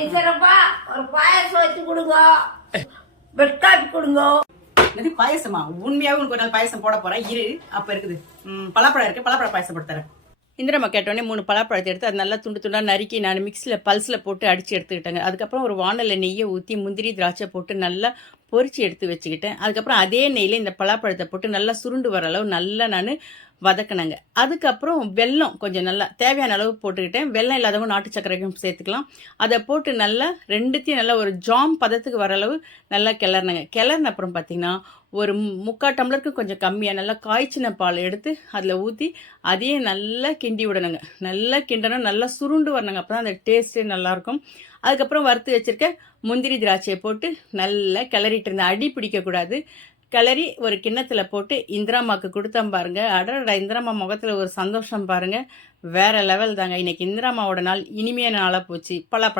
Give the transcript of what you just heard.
டீச்சரப்பா ஒரு பாயாசம் வச்சு கொடுங்க, பெட் காப்பி கொடுங்க. என்னது பாயசமா? உண்மையாவே உனக்கு ஒரு நாள் பாயசம் போட போறேன் இரு. அப்ப இருக்குது பலாப்பழம் இருக்கு, பலாப்பழம் பாயசம் போட்டு தரேன். இந்திரம்மா கேட்டோடனே 3 பலாப்பழத்தை எடுத்து அது நல்லா துண்டு துண்டா நறுக்கி நான் மிக்ஸியில் பல்ஸில் போட்டு அடித்து எடுத்துக்கிட்டேங்க. அதுக்கப்புறம் ஒரு வானலில் நெய்யை ஊற்றி முந்திரி திராட்சை போட்டு நல்லா பொரிச்சு எடுத்து வச்சுக்கிட்டேன். அதுக்கப்புறம் அதே நெய்யில் இந்த பலாப்பழத்தை போட்டு நல்லா சுருண்டு வர அளவு நல்லா நான் வதக்கினேங்க. அதுக்கப்புறம் வெல்லம் கொஞ்சம் நல்லா தேவையான அளவு போட்டுக்கிட்டேன். வெல்லம் இல்லாதவங்க நாட்டு சர்க்கரைக்கும் சேர்த்துக்கலாம். அதை போட்டு நல்லா ரெண்டுத்தையும் நல்லா ஒரு ஜாம் பதத்துக்கு வர அளவு நல்லா கிளறினேங்க. கிளறின அப்புறம் பார்த்தீங்கன்னா ஒரு 3/4 டம்ளருக்கு கொஞ்சம் கம்மியாக நல்லா காய்ச்சின பால் எடுத்து அதில் ஊற்றி அதையும் நல்லா கிண்டி விடணுங்க. நல்லா கிண்டணும், நல்லா சுருண்டு வரணுங்க. அப்போ தான் அந்த டேஸ்ட்டே நல்லாயிருக்கும். அதுக்கப்புறம் வறுத்து வச்சுருக்க முந்திரி திராட்சையை போட்டு நல்லா கிளறிட்டு இருந்தேன். அடி பிடிக்கக்கூடாது. கிளறி ஒரு கிண்ணத்தில் போட்டு இந்திராமாவுக்கு கொடுத்தேன் பாருங்க. அடடா, இந்திராமா முகத்தில் ஒரு சந்தோஷம் பாருங்க, வேற லெவல் தாங்க. இன்னைக்கு இந்திராமாவோட நாள் இனிமையான நாளாக போச்சு. பலாப்பழம்